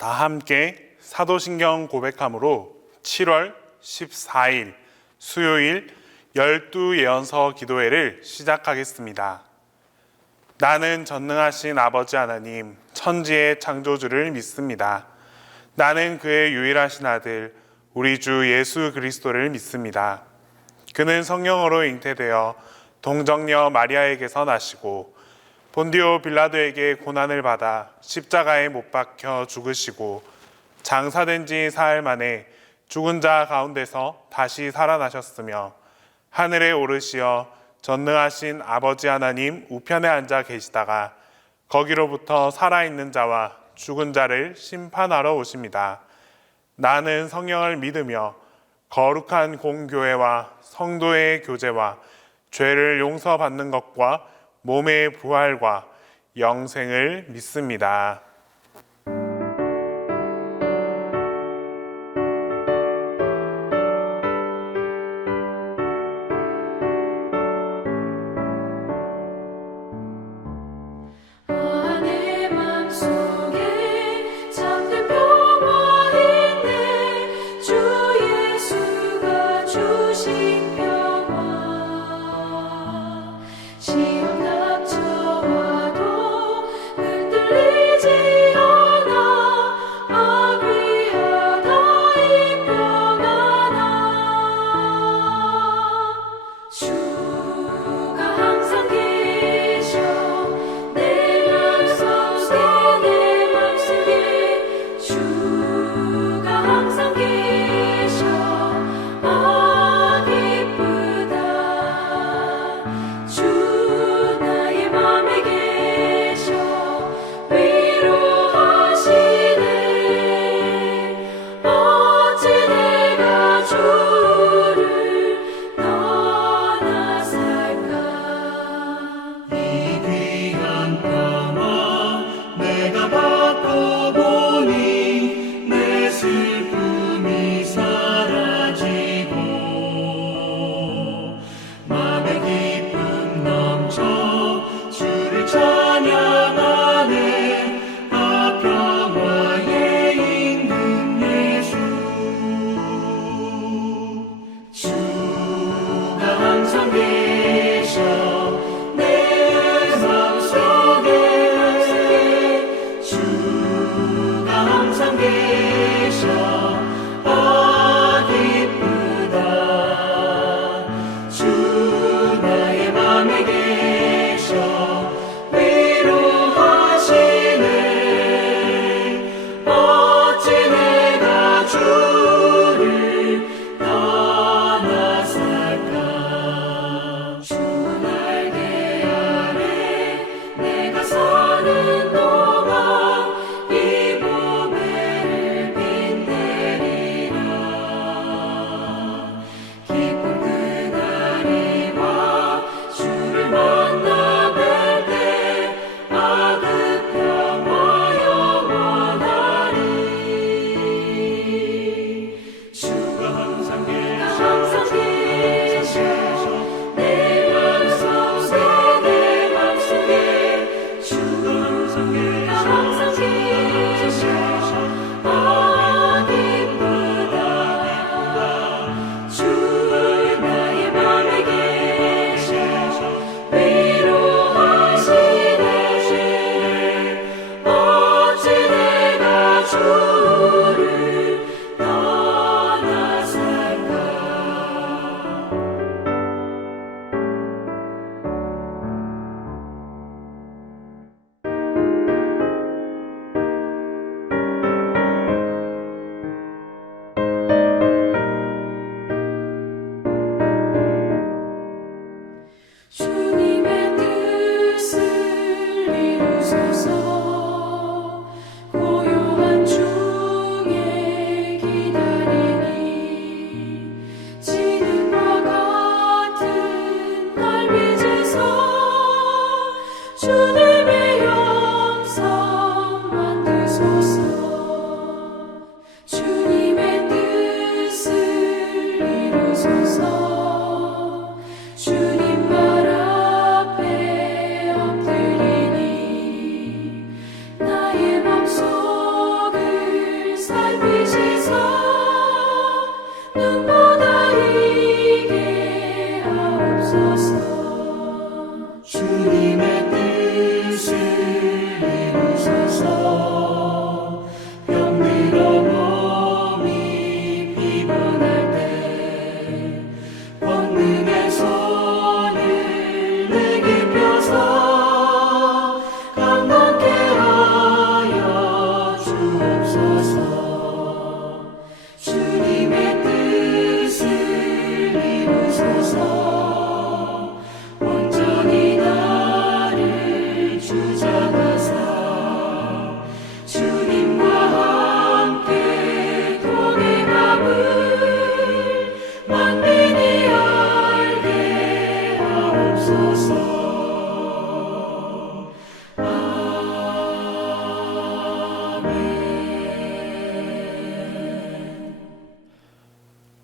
다 함께 사도신경 고백함으로 7월 14일 수요일 12예언서 기도회를 시작하겠습니다. 나는 전능하신 아버지 하나님, 천지의 창조주를 믿습니다. 나는 그의 유일하신 아들, 우리 주 예수 그리스도를 믿습니다. 그는 성령으로 잉태되어 동정녀 마리아에게서 나시고 본디오 빌라도에게 고난을 받아 십자가에 못 박혀 죽으시고 장사된 지 사흘 만에 죽은 자 가운데서 다시 살아나셨으며 하늘에 오르시어 전능하신 아버지 하나님 우편에 앉아 계시다가 거기로부터 살아있는 자와 죽은 자를 심판하러 오십니다. 나는 성령을 믿으며 거룩한 공교회와 성도의 교제와 죄를 용서받는 것과 몸의 부활과 영생을 믿습니다. 시험 닥쳐와도 흔들리지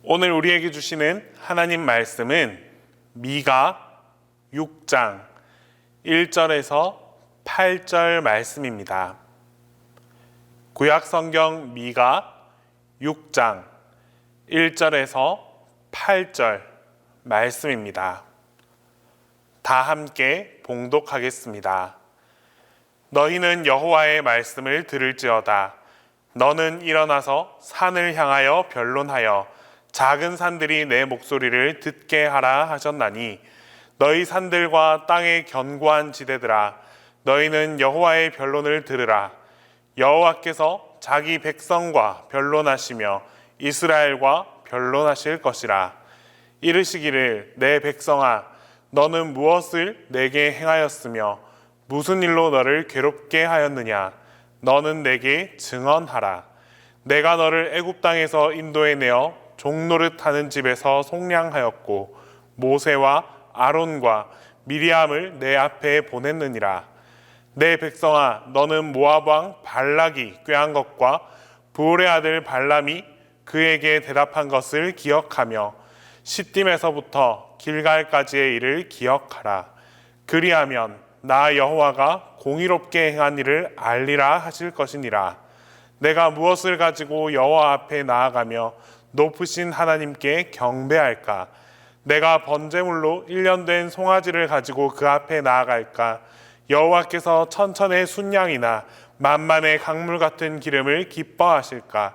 오늘 우리에게 주시는 하나님 말씀은 미가 6장 1절에서 8절 말씀입니다. 구약성경 미가 6장 1절에서 8절 말씀입니다. 다 함께 봉독하겠습니다. 너희는 여호와의 말씀을 들을지어다. 너는 일어나서 산을 향하여 변론하여 작은 산들이 내 목소리를 듣게 하라 하셨나니 너희 산들과 땅의 견고한 지대들아 너희는 여호와의 변론을 들으라. 여호와께서 자기 백성과 변론하시며 이스라엘과 변론하실 것이라. 이르시기를 내 백성아 너는 무엇을 내게 행하였으며 무슨 일로 너를 괴롭게 하였느냐. 너는 내게 증언하라. 내가 너를 애굽 땅에서 인도해내어 종노릇하는 집에서 속량하였고 모세와 아론과 미리암을 내 앞에 보냈느니라. 내 백성아 너는 모압 왕 발락이 꾀한 것과 부올의 아들 발람이 그에게 대답한 것을 기억하며 시딤에서부터 길갈까지의 일을 기억하라. 그리하면 나 여호와가 공의롭게 행한 일을 알리라 하실 것이니라. 내가 무엇을 가지고 여호와 앞에 나아가며 높으신 하나님께 경배할까? 내가 번제물로 1년 된 송아지를 가지고 그 앞에 나아갈까? 여호와께서 천천의 순양이나 만만의 강물 같은 기름을 기뻐하실까?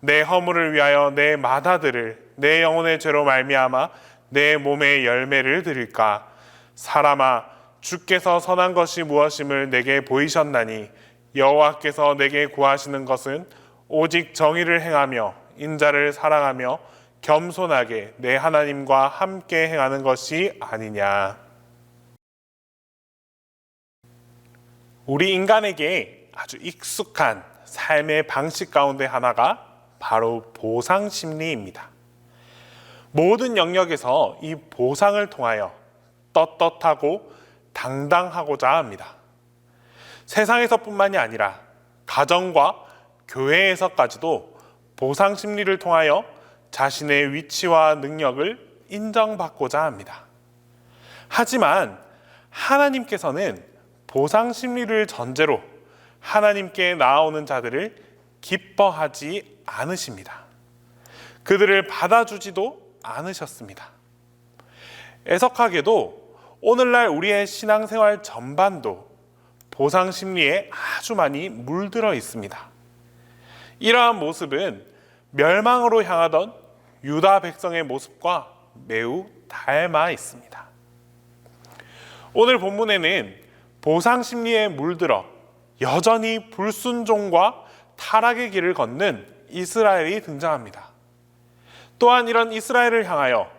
내 허물을 위하여 내 맏아들을 내 영혼의 죄로 말미암아 내 몸의 열매를 드릴까? 사람아 주께서 선한 것이 무엇임을 내게 보이셨나니 여호와께서 내게 구하시는 것은 오직 정의를 행하며 인자를 사랑하며 겸손하게 내 하나님과 함께 행하는 것이 아니냐. 우리 인간에게 아주 익숙한 삶의 방식 가운데 하나가 바로 보상 심리입니다. 모든 영역에서 이 보상을 통하여 떳떳하고 당당하고자 합니다. 세상에서뿐만이 아니라 가정과 교회에서까지도 보상 심리를 통하여 자신의 위치와 능력을 인정받고자 합니다. 하지만 하나님께서는 보상 심리를 전제로 하나님께 나아오는 자들을 기뻐하지 않으십니다. 그들을 받아주지도 않으셨습니다. 애석하게도 오늘날 우리의 신앙생활 전반도 보상 심리에 아주 많이 물들어 있습니다. 이러한 모습은 멸망으로 향하던 유다 백성의 모습과 매우 닮아 있습니다. 오늘 본문에는 보상 심리에 물들어 여전히 불순종과 타락의 길을 걷는 이스라엘이 등장합니다. 또한 이런 이스라엘을 향하여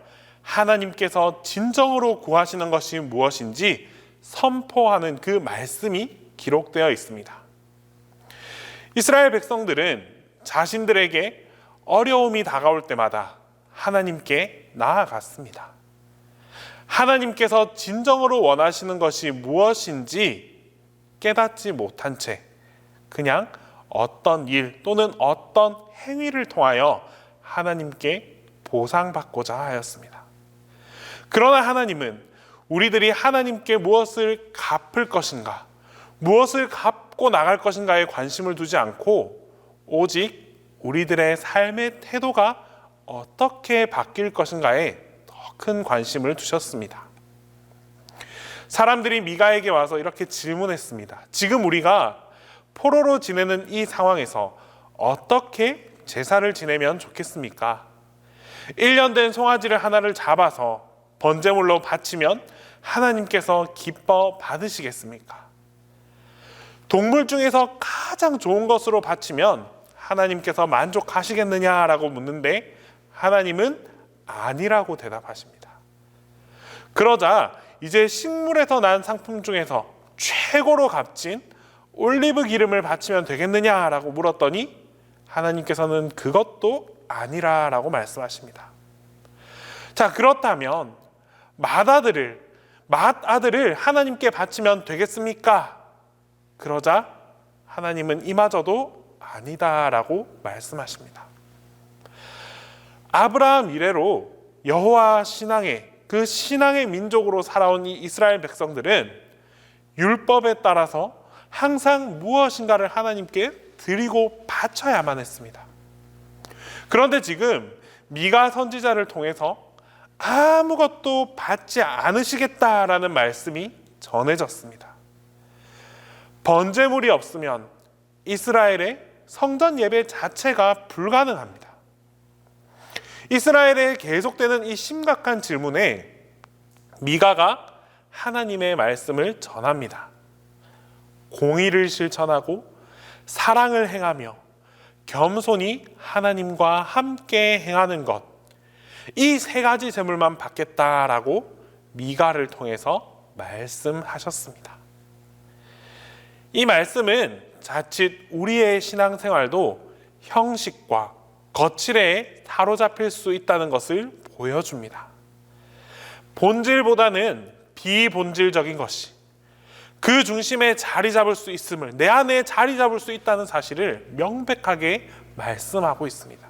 하나님께서 진정으로 구하시는 것이 무엇인지 선포하는 그 말씀이 기록되어 있습니다. 이스라엘 백성들은 자신들에게 어려움이 다가올 때마다 하나님께 나아갔습니다. 하나님께서 진정으로 원하시는 것이 무엇인지 깨닫지 못한 채 그냥 어떤 일 또는 어떤 행위를 통하여 하나님께 보상받고자 하였습니다. 그러나 하나님은 우리들이 하나님께 무엇을 갚을 것인가, 무엇을 갚고 나갈 것인가에 관심을 두지 않고 오직 우리들의 삶의 태도가 어떻게 바뀔 것인가에 더 큰 관심을 두셨습니다. 사람들이 미가에게 와서 이렇게 질문했습니다. 지금 우리가 포로로 지내는 이 상황에서 어떻게 제사를 지내면 좋겠습니까? 1년 된 송아지를 하나를 잡아서 번제물로 바치면 하나님께서 기뻐 받으시겠습니까? 동물 중에서 가장 좋은 것으로 바치면 하나님께서 만족하시겠느냐라고 묻는데 하나님은 아니라고 대답하십니다. 그러자 이제 식물에서 난 상품 중에서 최고로 값진 올리브 기름을 바치면 되겠느냐라고 물었더니 하나님께서는 그것도 아니라라고 말씀하십니다. 자, 그렇다면 맏아들을 하나님께 바치면 되겠습니까? 그러자 하나님은 이마저도 아니다라고 말씀하십니다. 아브라함 이래로 여호와 신앙의 그 신앙의 민족으로 살아온 이 이스라엘 백성들은 율법에 따라서 항상 무엇인가를 하나님께 드리고 바쳐야만 했습니다. 그런데 지금 미가 선지자를 통해서 아무것도 받지 않으시겠다라는 말씀이 전해졌습니다. 번제물이 없으면 이스라엘의 성전 예배 자체가 불가능합니다. 이스라엘에 계속되는 이 심각한 질문에 미가가 하나님의 말씀을 전합니다. 공의를 실천하고 사랑을 행하며 겸손히 하나님과 함께 행하는 것, 이 세 가지 제물만 받겠다라고 미가를 통해서 말씀하셨습니다. 이 말씀은 자칫 우리의 신앙생활도 형식과 거칠에 사로잡힐 수 있다는 것을 보여줍니다. 본질보다는 비본질적인 것이 그 중심에 자리 잡을 수 있음을, 내 안에 자리 잡을 수 있다는 사실을 명백하게 말씀하고 있습니다.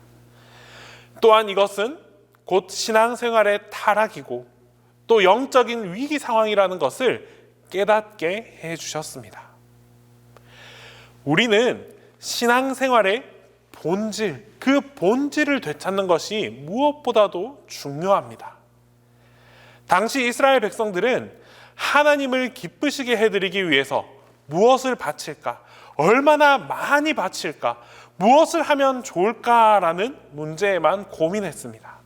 또한 이것은 곧 신앙생활의 타락이고 또 영적인 위기 상황이라는 것을 깨닫게 해주셨습니다. 우리는 신앙생활의 본질, 그 본질을 되찾는 것이 무엇보다도 중요합니다. 당시 이스라엘 백성들은 하나님을 기쁘시게 해드리기 위해서 무엇을 바칠까, 얼마나 많이 바칠까, 무엇을 하면 좋을까라는 문제에만 고민했습니다.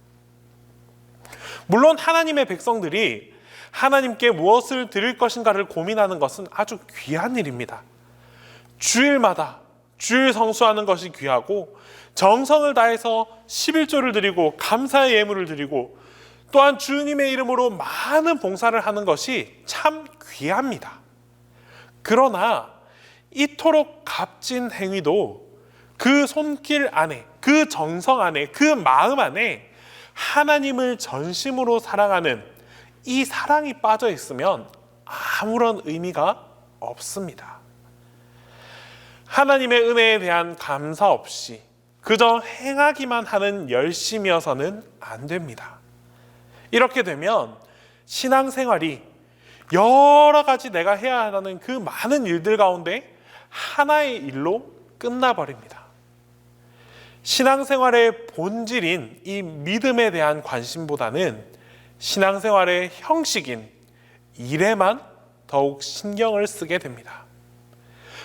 물론 하나님의 백성들이 하나님께 무엇을 드릴 것인가를 고민하는 것은 아주 귀한 일입니다. 주일마다 주일 성수하는 것이 귀하고 정성을 다해서 11조를 드리고 감사의 예물을 드리고 또한 주님의 이름으로 많은 봉사를 하는 것이 참 귀합니다. 그러나 이토록 값진 행위도 그 손길 안에, 그 정성 안에, 그 마음 안에 하나님을 전심으로 사랑하는 이 사랑이 빠져 있으면 아무런 의미가 없습니다. 하나님의 은혜에 대한 감사 없이 그저 행하기만 하는 열심이어서는 안 됩니다. 이렇게 되면 신앙생활이 여러 가지 내가 해야 하는 그 많은 일들 가운데 하나의 일로 끝나버립니다. 신앙생활의 본질인 이 믿음에 대한 관심보다는 신앙생활의 형식인 일에만 더욱 신경을 쓰게 됩니다.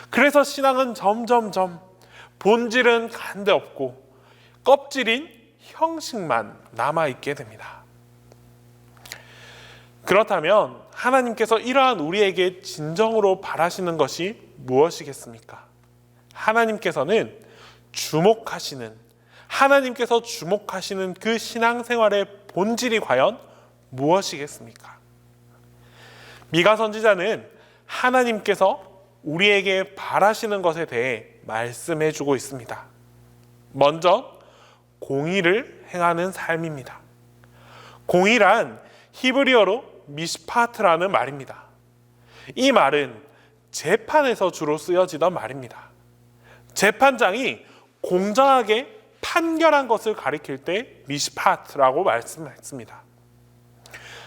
그래서 신앙은 점점점 본질은 간데 없고 껍질인 형식만 남아있게 됩니다. 그렇다면 하나님께서 이러한 우리에게 진정으로 바라시는 것이 무엇이겠습니까? 하나님께서는 하나님께서 주목하시는 그 신앙생활의 본질이 과연 무엇이겠습니까? 미가 선지자는 하나님께서 우리에게 바라시는 것에 대해 말씀해 주고 있습니다. 먼저 공의를 행하는 삶입니다. 공의란 히브리어로 미시파트라는 말입니다. 이 말은 재판에서 주로 쓰여지던 말입니다. 재판장이 공정하게 판결한 것을 가리킬 때 미시파트라고 말씀했습니다.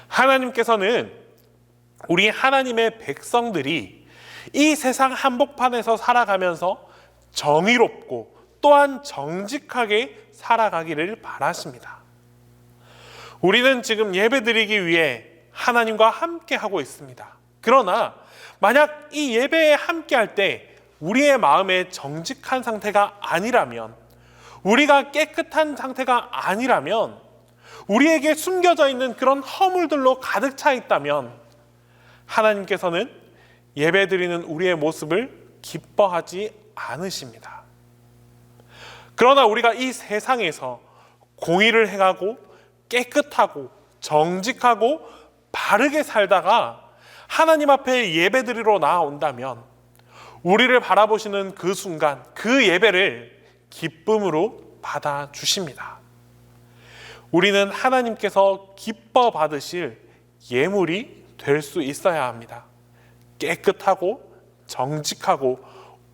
하나님께서는 우리 하나님의 백성들이 이 세상 한복판에서 살아가면서 정의롭고 또한 정직하게 살아가기를 바라십니다. 우리는 지금 예배드리기 위해 하나님과 함께 하고 있습니다. 그러나 만약 이 예배에 함께 할 때 우리의 마음에 정직한 상태가 아니라면, 우리가 깨끗한 상태가 아니라면, 우리에게 숨겨져 있는 그런 허물들로 가득 차 있다면 하나님께서는 예배드리는 우리의 모습을 기뻐하지 않으십니다. 그러나 우리가 이 세상에서 공의를 행하고 깨끗하고 정직하고 바르게 살다가 하나님 앞에 예배드리러 나아온다면 우리를 바라보시는 그 순간 그 예배를 기쁨으로 받아주십니다. 우리는 하나님께서 기뻐 받으실 예물이 될 수 있어야 합니다. 깨끗하고 정직하고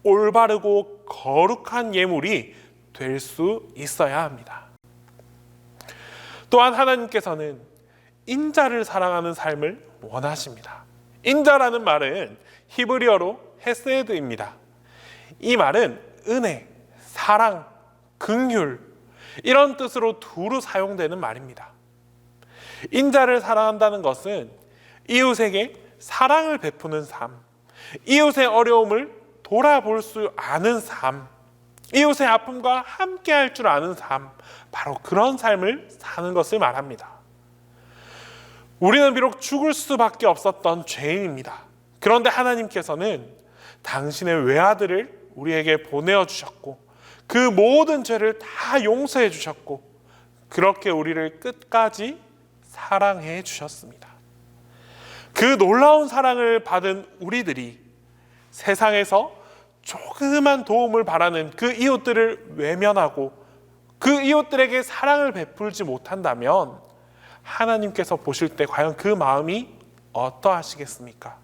올바르고 거룩한 예물이 될 수 있어야 합니다. 또한 하나님께서는 인자를 사랑하는 삶을 원하십니다. 인자라는 말은 히브리어로 헤세드입니다. 이 말은 은혜, 사랑, 긍휼 이런 뜻으로 두루 사용되는 말입니다. 인자를 사랑한다는 것은 이웃에게 사랑을 베푸는 삶, 이웃의 어려움을 돌아볼 수 아는 삶, 이웃의 아픔과 함께 할 줄 아는 삶, 바로 그런 삶을 사는 것을 말합니다. 우리는 비록 죽을 수밖에 없었던 죄인입니다. 그런데 하나님께서는 당신의 외아들을 우리에게 보내어 주셨고 그 모든 죄를 다 용서해 주셨고 그렇게 우리를 끝까지 사랑해 주셨습니다. 그 놀라운 사랑을 받은 우리들이 세상에서 조그만 도움을 바라는 그 이웃들을 외면하고 그 이웃들에게 사랑을 베풀지 못한다면 하나님께서 보실 때 과연 그 마음이 어떠하시겠습니까?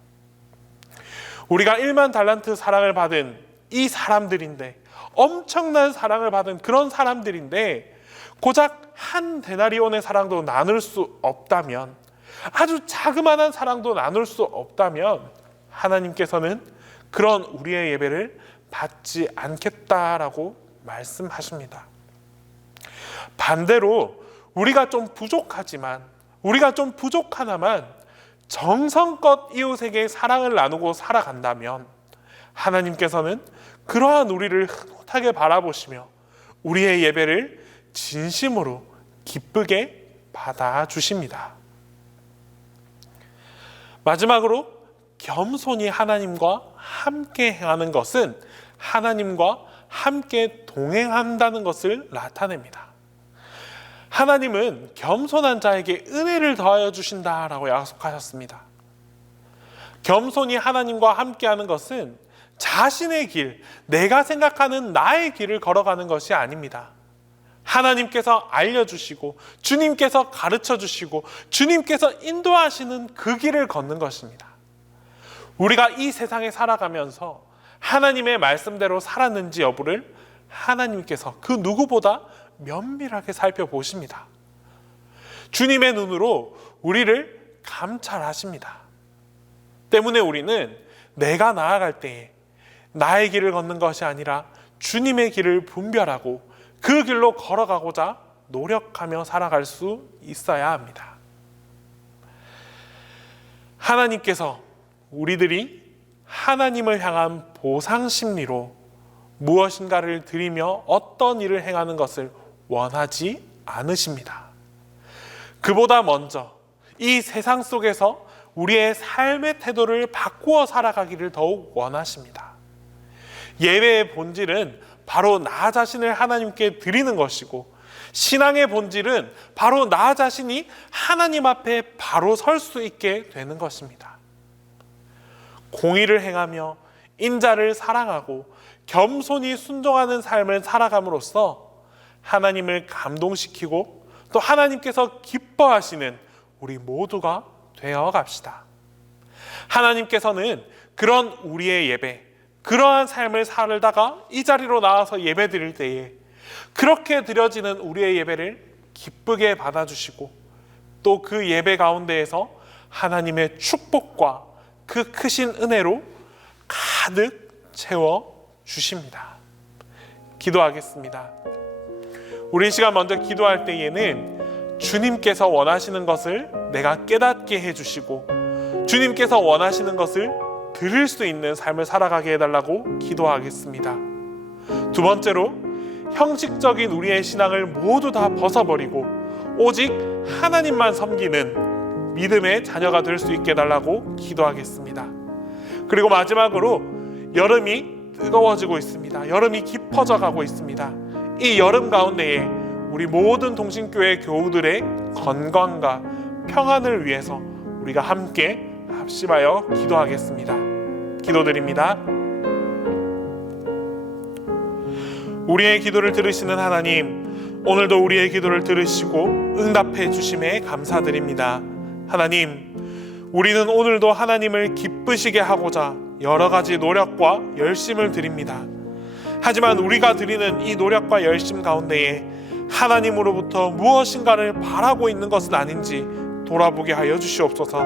우리가 1만 달란트 사랑을 받은 이 사람들인데, 엄청난 사랑을 받은 그런 사람들인데 고작 한 데나리온의 사랑도 나눌 수 없다면, 아주 자그마한 사랑도 나눌 수 없다면 하나님께서는 그런 우리의 예배를 받지 않겠다라고 말씀하십니다. 반대로 우리가 좀 부족하지만, 우리가 좀 부족하나만 정성껏 이웃에게 사랑을 나누고 살아간다면 하나님께서는 그러한 우리를 흐뭇하게 바라보시며 우리의 예배를 진심으로 기쁘게 받아주십니다. 마지막으로 겸손히 하나님과 함께 행하는 것은 하나님과 함께 동행한다는 것을 나타냅니다. 하나님은 겸손한 자에게 은혜를 더하여 주신다라고 약속하셨습니다. 겸손히 하나님과 함께하는 것은 자신의 길, 내가 생각하는 나의 길을 걸어가는 것이 아닙니다. 하나님께서 알려주시고 주님께서 가르쳐주시고 주님께서 인도하시는 그 길을 걷는 것입니다. 우리가 이 세상에 살아가면서 하나님의 말씀대로 살았는지 여부를 하나님께서 그 누구보다 면밀하게 살펴보십니다. 주님의 눈으로 우리를 감찰하십니다. 때문에 우리는 내가 나아갈 때에 나의 길을 걷는 것이 아니라 주님의 길을 분별하고 그 길로 걸어가고자 노력하며 살아갈 수 있어야 합니다. 하나님께서 우리들이 하나님을 향한 보상 심리로 무엇인가를 드리며 어떤 일을 행하는 것을 원하지 않으십니다. 그보다 먼저 이 세상 속에서 우리의 삶의 태도를 바꾸어 살아가기를 더욱 원하십니다. 예배의 본질은 바로 나 자신을 하나님께 드리는 것이고, 신앙의 본질은 바로 나 자신이 하나님 앞에 바로 설 수 있게 되는 것입니다. 공의를 행하며 인자를 사랑하고 겸손히 순종하는 삶을 살아감으로써 하나님을 감동시키고 또 하나님께서 기뻐하시는 우리 모두가 되어 갑시다. 하나님께서는 그런 우리의 예배, 그러한 삶을 살다가 이 자리로 나와서 예배 드릴 때에 그렇게 드려지는 우리의 예배를 기쁘게 받아주시고 또 그 예배 가운데에서 하나님의 축복과 그 크신 은혜로 가득 채워주십니다. 기도하겠습니다. 우리 시간 먼저 기도할 때에는 주님께서 원하시는 것을 내가 깨닫게 해주시고 주님께서 원하시는 것을 들을 수 있는 삶을 살아가게 해달라고 기도하겠습니다. 두 번째로 형식적인 우리의 신앙을 모두 다 벗어버리고 오직 하나님만 섬기는 믿음의 자녀가 될 수 있게 해달라고 기도하겠습니다. 그리고 마지막으로 여름이 뜨거워지고 있습니다. 여름이 깊어져 가고 있습니다. 이 여름 가운데에 우리 모든 동신교회 교우들의 건강과 평안을 위해서 우리가 함께 합심하여 기도하겠습니다. 기도드립니다. 우리의 기도를 들으시는 하나님, 오늘도 우리의 기도를 들으시고 응답해 주심에 감사드립니다. 하나님, 우리는 오늘도 하나님을 기쁘시게 하고자 여러 가지 노력과 열심을 드립니다. 하지만 우리가 드리는 이 노력과 열심 가운데에 하나님으로부터 무엇인가를 바라고 있는 것은 아닌지 돌아보게 하여 주시옵소서.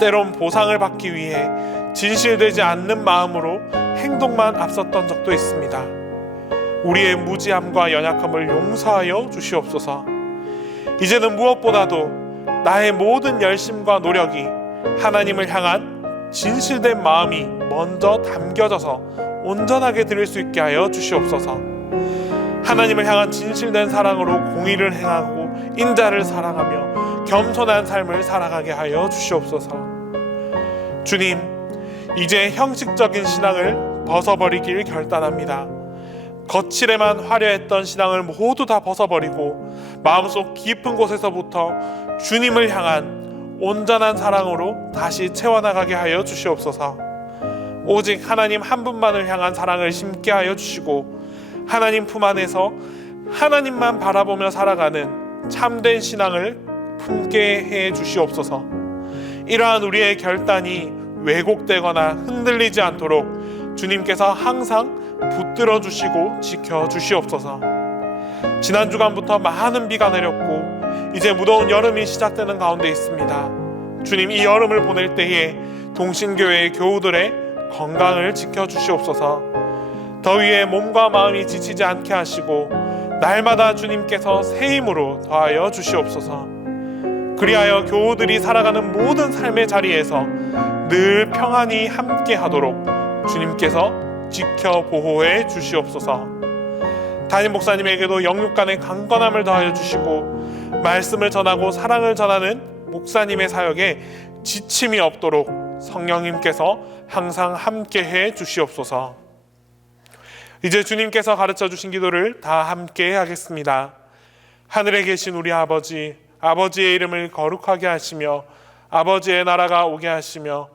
때론 보상을 받기 위해 진실되지 않는 마음으로 행동만 앞섰던 적도 있습니다. 우리의 무지함과 연약함을 용서하여 주시옵소서. 이제는 무엇보다도 나의 모든 열심과 노력이 하나님을 향한 진실된 마음이 먼저 담겨져서 온전하게 드릴 수 있게 하여 주시옵소서. 하나님을 향한 진실된 사랑으로 공의를 행하고 인자를 사랑하며 겸손한 삶을 살아가게 하여 주시옵소서. 주님, 이제 형식적인 신앙을 벗어버리길 결단합니다. 거칠에만 화려했던 신앙을 모두 다 벗어버리고 마음속 깊은 곳에서부터 주님을 향한 온전한 사랑으로 다시 채워나가게 하여 주시옵소서. 오직 하나님 한 분만을 향한 사랑을 심게 하여 주시고 하나님 품 안에서 하나님만 바라보며 살아가는 참된 신앙을 품게 해 주시옵소서. 이러한 우리의 결단이 왜곡되거나 흔들리지 않도록 주님께서 항상 붙들어 주시고 지켜 주시옵소서. 지난 주간부터 많은 비가 내렸고 이제 무더운 여름이 시작되는 가운데 있습니다. 주님, 이 여름을 보낼 때에 동신교회의 교우들의 건강을 지켜 주시옵소서. 더위에 몸과 마음이 지치지 않게 하시고 날마다 주님께서 새 힘으로 더하여 주시옵소서. 그리하여 교우들이 살아가는 모든 삶의 자리에서 늘 평안히 함께 하도록 주님께서 지켜 보호해 주시옵소서. 담임 목사님에게도 영육 간의 강건함을 더하여 주시고 말씀을 전하고 사랑을 전하는 목사님의 사역에 지침이 없도록 성령님께서 항상 함께해 주시옵소서. 이제 주님께서 가르쳐 주신 기도를 다 함께 하겠습니다. 하늘에 계신 우리 아버지, 아버지의 이름을 거룩하게 하시며 아버지의 나라가 오게 하시며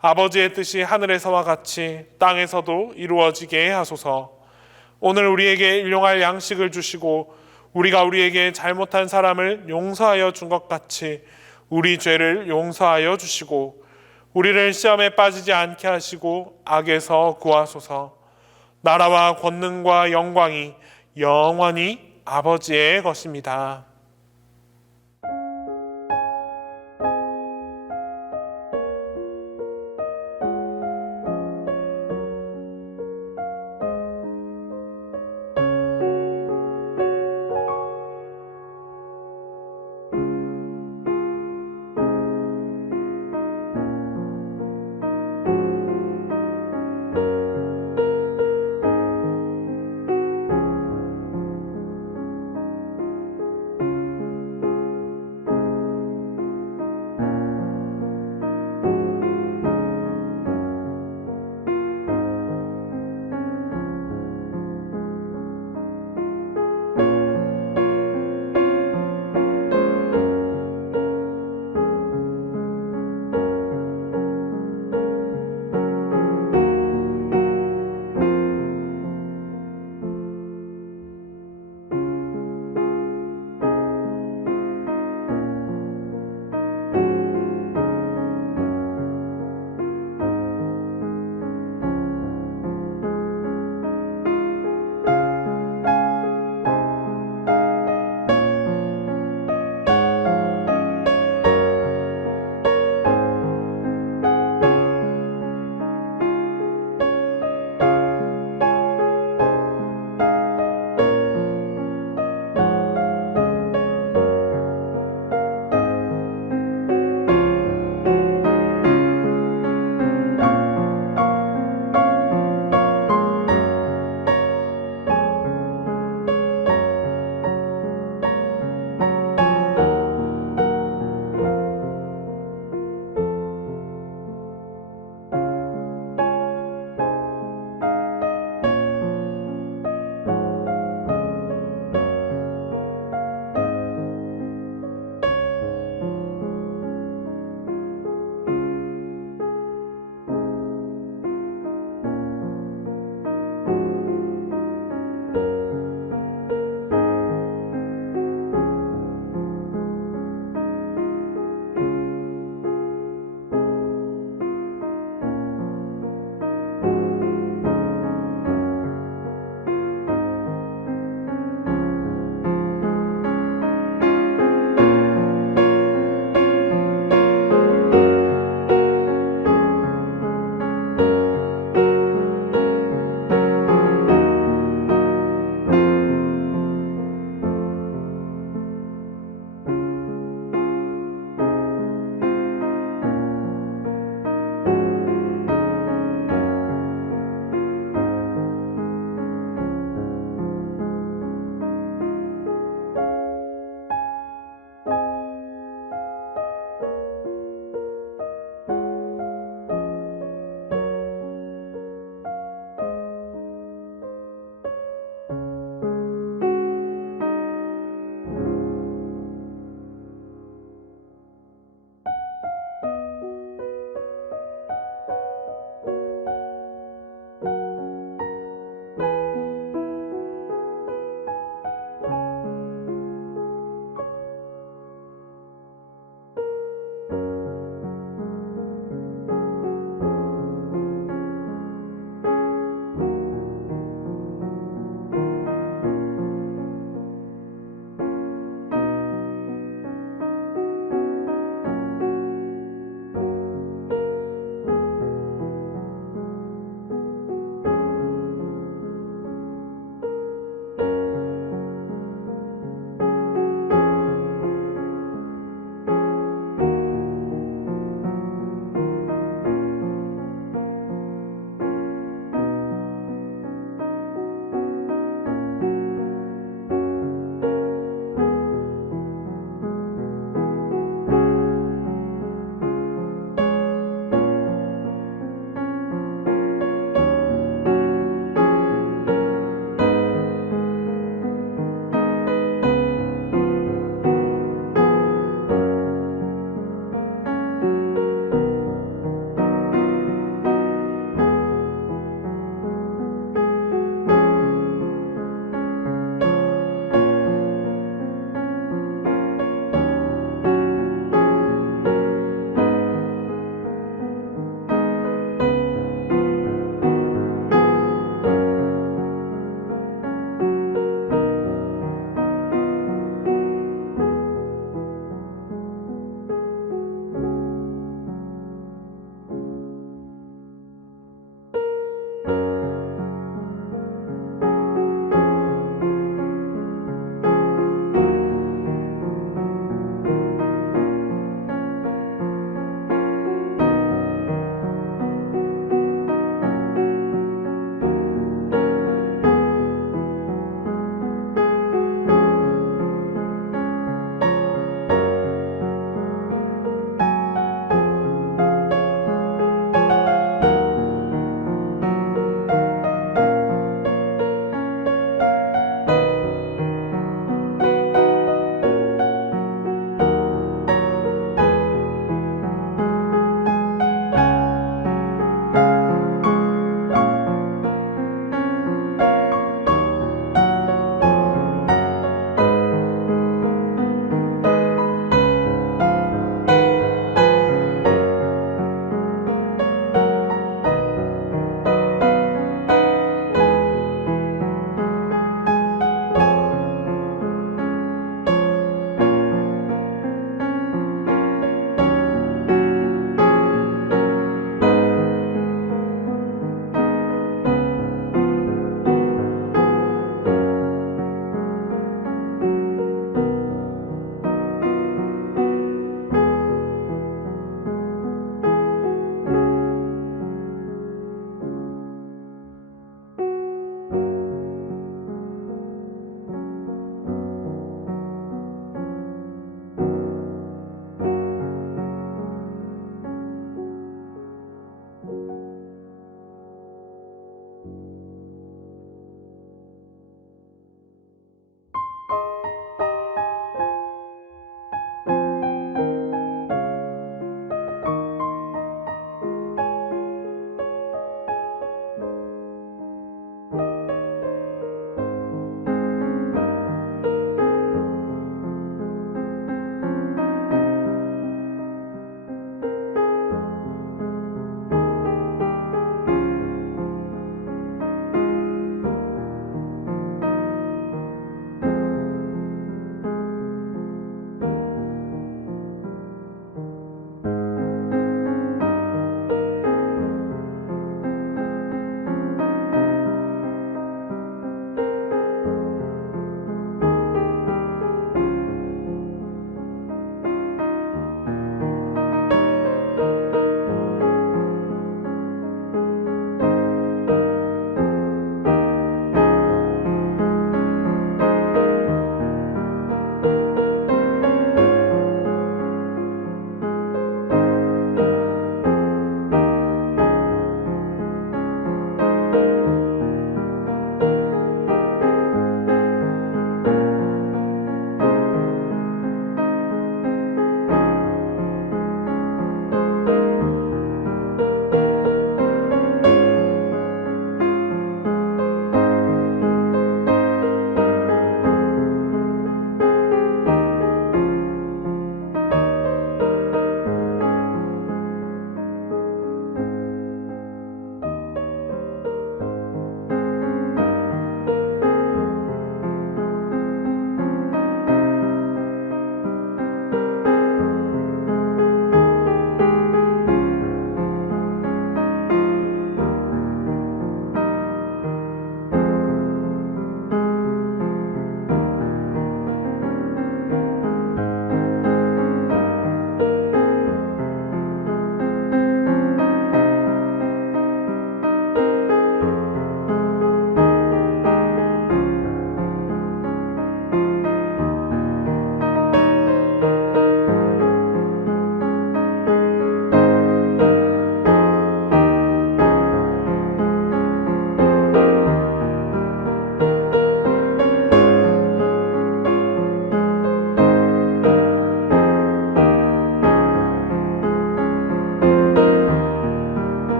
아버지의 뜻이 하늘에서와 같이 땅에서도 이루어지게 하소서. 오늘 우리에게 일용할 양식을 주시고 우리가 우리에게 잘못한 사람을 용서하여 준 것 같이 우리 죄를 용서하여 주시고 우리를 시험에 빠지지 않게 하시고 악에서 구하소서. 나라와 권능과 영광이 영원히 아버지의 것입니다.